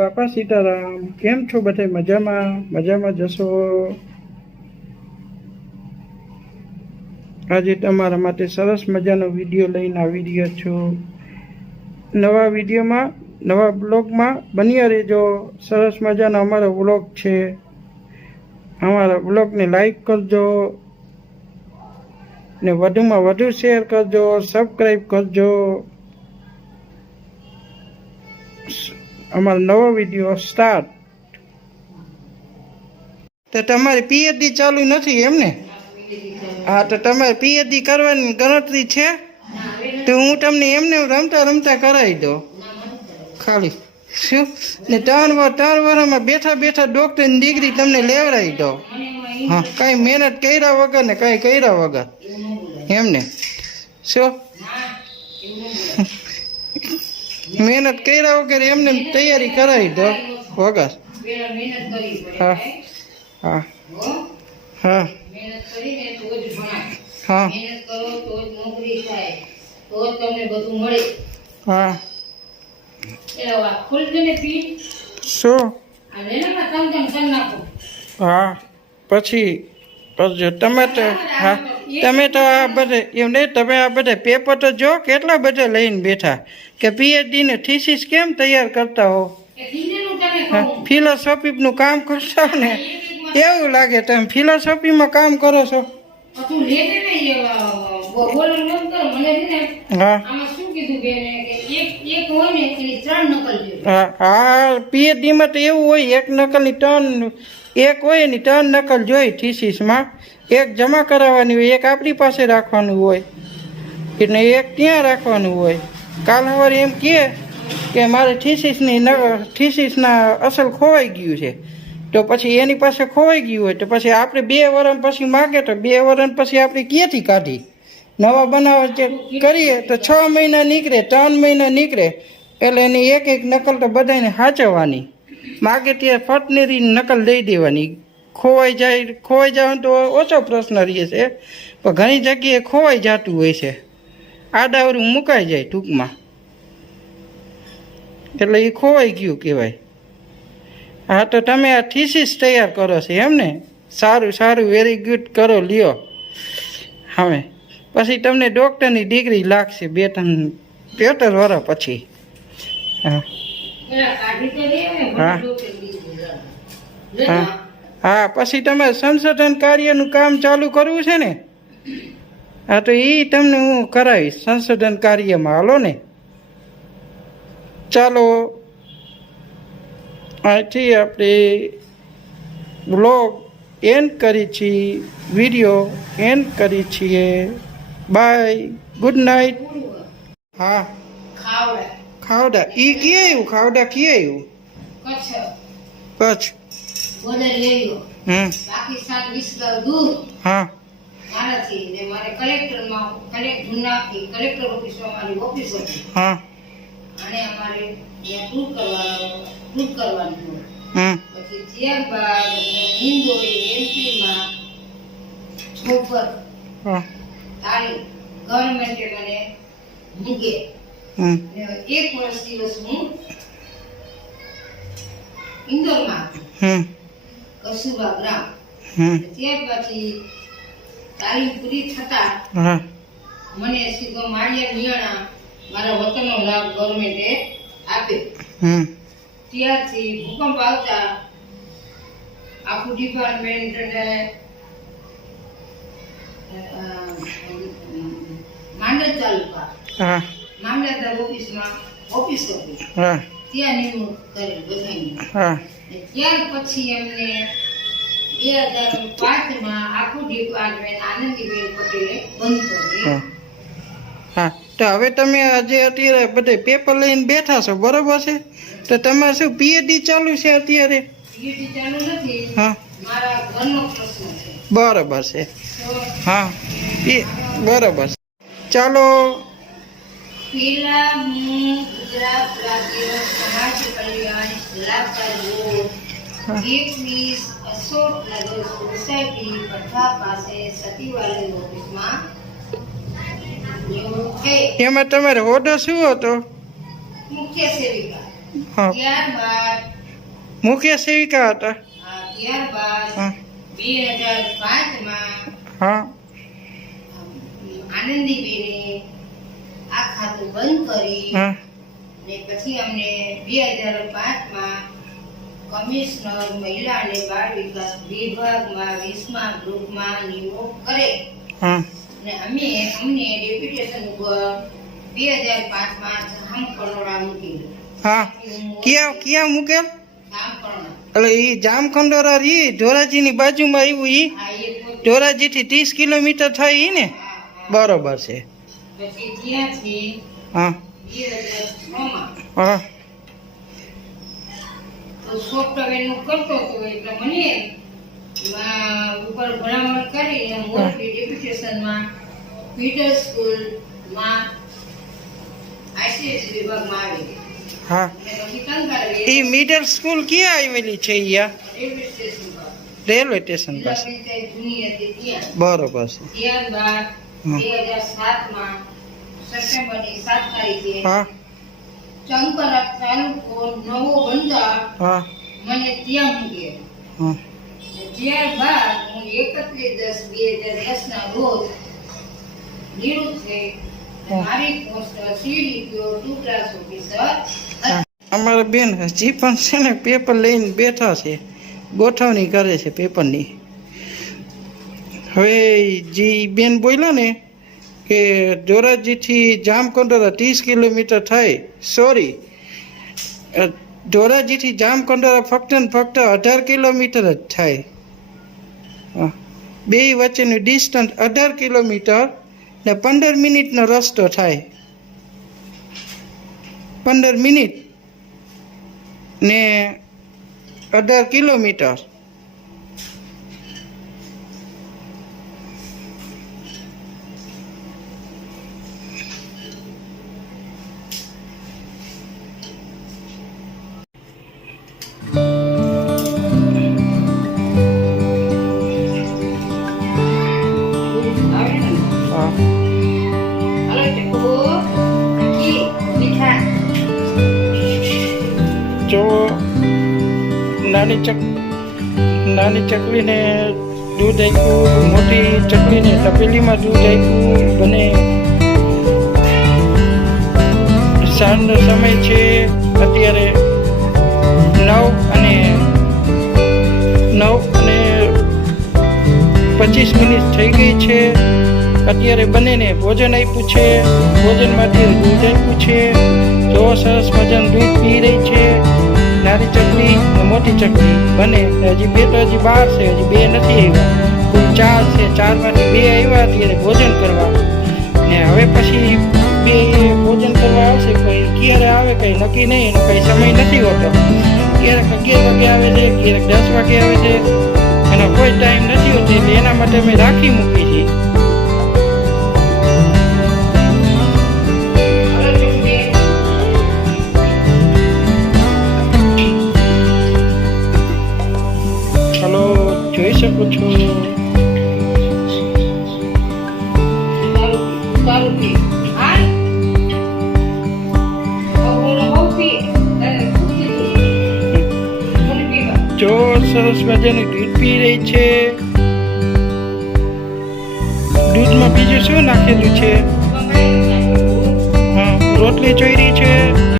બાપા સીતારામ, કેમ છો બધે મજામાં? મજામાં જશો? આજે તમારા માટે સરસ મજાનો વીડિયો લઈને આવી રહ્યો છું. નવા વિડીયોમાં, નવા બ્લોગમાં બન્યા રહેજો. સરસ મજાનો અમારો બ્લોગ છે. અમારા બ્લોગને લાઈક કરજો ને વધુમાં વધુ શેર કરજો સબસ્ક્રાઈબ કરજો. અમારો નવો વીડિયો સ્ટાર્ટ તો તમારી પીએચડી ચાલુ નથી એમને હા, તો તમારે પીએચડી કરવાની ગણતરી છે? તો હું તમને એમને રમતા રમતા કરાવી દઉં. ખાલી. શું? ને ત્રણ વાર, ત્રણ વર્ષમાં બેઠા બેઠા ડૉક્ટરની ડિગ્રી તમને લેવડાવી દો હા, કાંઈ મહેનત કર્યા વગર ને કાંઈ કર્યા વગર. એમને શું? મહેનત કર્યા વગર એમને તૈયારી કરાવી દો વગર. હા. હા. હા. હા. હા. શું? હા. પછી કરજો તમે તો હા તમે તો આ બધે એમ નહીં તમે આ બધા પેપર તો જો કેટલા બધા લઈને બેઠા. કે પીએચડી ને થીસીસ કેમ તૈયાર કરતા હો? ફિલોસોફીનું કામ કરતા હો ને એવું લાગે તમે ફિલોસોફીમાં કામ કરો છો. હા. હા પીએચડીમાં તો એવું હોય એક નકલની ત્રણ એક હોય ને ત્રણ નકલ જોઈ થીસીસમાં. એક જમા કરાવવાની હોય, એક આપણી પાસે રાખવાનું હોય. એટલે એક ત્યાં રાખવાનું હોય. કાલ સવારે એમ કહે કે મારે થીસીસની થીસીસના અસલ ખોવાઈ ગયું છે. તો પછી એની પાસે ખોવાઈ ગયું હોય, તો પછી આપણે બે વરણ પછી માગે, તો બે વરણ પછી આપણે ક્યાંથી કાઢી? નવા બનાવ કરીએ, તો છ મહિના નીકળે, ત્રણ મહિના નીકળે. એટલે એની એક એક નકલ તો બધાને સાચવવાની. માગે ત્યાં ફટનેરી નકલ દઈ દેવાની. ખોવાઈ જાય, ખોવાઈ જાવ તો ઓછો પ્રશ્ન રહે છે. પણ ઘણી જગ્યાએ ખોવાઈ જતું હોય છે. આડાવરું મુકાઈ જાય ટૂંકમાં. એટલે એ ખોવાઈ ગયું કહેવાય. હા, તો તમે આ થીસીસ તૈયાર કરો છો એમ ને? સારું સારું વેરી ગુડ કરો, લ્યો. હવે, પછી તમને ડૉક્ટરની ડિગ્રી લાગશે બે ત્રણ બે ત્રણ વર્ષ પછી. હા. હા. હા. હા પછી તમારે સંશોધન કાર્યનું કામ ચાલુ કરવું છે ને હા તો એ તમને હું કરાવીશ સંશોધન કાર્યમાં. હાલો ને. ચાલો. અહીંથી આપણે બ્લોગ એન્ડ કરી છીએ વીડિયો એન્ડ કરી છીએ. બાય. Good night. હા. ખાવડા. ખાવડા. ઈ ક્યાં આવ્યું ખાવડા ક્યાં આવ્યું કચ્છ. હમ. પાકિસ્તાન વિશ્વ દૂર હા. મારાથી ને મારે કલેક્ટરમાં કલેક્ટર નાખી કલેક્ટર ઓફિસમાં મારી ઓફિસ હતી. હા. અને અમારે ત્યાં ટૂર કરવાનું ટૂર કરવાનું. હમ. પછી ત્યારબાદ હિન્દોએ એમપીમાં છોપર હા. તારી ગવર્મેન્ટે મને મૂકે. એક વર્ષ દિવસ હું ઇન્દોરમાં હમ. કસ્તુરબા ગ્રામ. હમ. ત્યાર પછી તાલીમ પૂરી થતા મને સીધો માળિયા નિયણા મારા વતનનો લાભ ગવર્મેન્ટે આપ્યો હમ. ત્યારથી ભૂકંપ આવતા આખું ડિપાર્ટમેન્ટ માંડલ તાલુકા મામલતદાર ઓફિસમાં ઓફિસ હતી. હા. ત્યાં નિમણૂક કરેલ બધાની. હા. ત્યાર પછી એમને બે હજાર પાંચમાં આખું ડિપાર્ટમેન્ટ આનંદીબેન પટેલે બંધ કર્યું હા. હા. તો હવે તમે આજે અત્યારે બધે પેપર લઈને બેઠા છો બરોબર છે? તો તમારે શું પીએચડી ચાલુ છે અત્યારે? પીએચડી ચાલુ નથી. હા. મારા ઘરનો પ્રશ્ન છે. બરોબર છે. હા. એ બરોબર છે. ચાલો. પેલા હું ગુજરાત રાજ્ય સમાજ કલ્યાણ લાભકારી એકવીસ અશોક નગર સોસાયટી પઠા પાસે સતીવાલય ઓફિસમાં એમાં તમારે ઓર્ડર શું હતો? મુખ્ય સેવિકા. ત્યારબાદ મુખ્ય સેવિકા હતા? ત્યારબાદ બે હજાર પાંચમાં આનંદીબેને ખાતું બંધ કરી ને પછી અમને બે હજાર પાંચમાં કમિશનર મહિલા અને બાળ વિકાસ વિભાગમાં વીસમા ગ્રુપમાં નિમણૂક કરે. હા? ને અમે અમને ડેપ્યુટેશન ઉપર બે હજાર પાંચમાં જામ કરોડા મૂકી હા? ક્યાં ક્યાં મૂકેલ? એટલે એ જામખંડોરા રી ધોરાજીની બાજુમાં આવ્યું એક ધોરાજીથી ત્રીસ કિલોમીટર થાય ઈ ને. બરોબર છે. પછી ત્યાંથી હા. હા. તો સોફ્ટવેરનું કરતો હતો એટલે મને ઉપર ભલામણ કરીને મોરબી ડેપ્યુટેશનમાં પીટર સ્કૂલમાં આઈસીએસ વિભાગમાં આવી હા. એ મિડલ સ્કૂલ ક્યાં આવેલી છે અહીંયા રેલવે સ્ટેશન પાસે બરોબર છે. ત્યારબાદ બે હજાર સાતમાં સપ્ટેમ્બરની સાત તારીખે હા. તાલુકો નવો હા. મને ત્યાં મૂકે. હા ત્યારબાદ હું એકત્રીસ દસ બે હજાર દસ ના રોજ નિવૃત્ત થઈ હા. મારી post CDPO two class officer. હા. અમારા બેન હજી પણ છે ને પેપર લઈને બેઠા છે ગોઠવણી કરે છે પેપરની. હવે જે બેન બોલ્યા ને કે ધોરાજીથી જામકંડોરા ત્રીસ કિલોમીટર થાય. સોરી ધોરાજીથી જામકંડોરા ફક્ત ને ફક્ત અઢાર કિલોમીટર જ થાય. બે વચ્ચેનું ડિસ્ટન્સ અઢાર કિલોમીટર ને પંદર મિનિટનો રસ્તો થાય. પંદર મિનિટ ને અઢાર કિલોમીટર. નાની ચક, નાની ચકલીને દૂધ આપ્યું, મોટી ચકલીને તપેલીમાં દૂધ આપ્યું, બને. સાંજનો સમય છે, અત્યારે નવ અને નવ અને પચીસ મિનિટ થઈ ગઈ છે. અત્યારે બંનેને ભોજન આપ્યું છે, ભોજનમાંથી દૂધ આપ્યું છે. જો સરસ મજાનું દૂધ પી રહી છે. નાની ચટણી અને મોટી ચટણી બને. હજી બે તો હજી બાર છે, હજી બે નથી આવ્યા. કુલ ચાર છે, ચારમાંથી બે આવ્યા અત્યારે ભોજન કરવા. ને હવે પછી બે ભોજન કરવા આવશે કોઈ ક્યારે આવે કંઈ નક્કી નહીં, એનો કંઈ સમય નથી હોતો. ક્યારેક અગિયાર વાગે આવે છે, ક્યારેક દસ વાગે આવે છે. એનો કોઈ ટાઈમ નથી હોતો, એટલે એના માટે અમે રાખી મૂકી છે સરસ મજાની દૂધ પી રહી છે. દૂધમાં બીજું શું નાખેલું છે? હા, રોટલી રહી છે.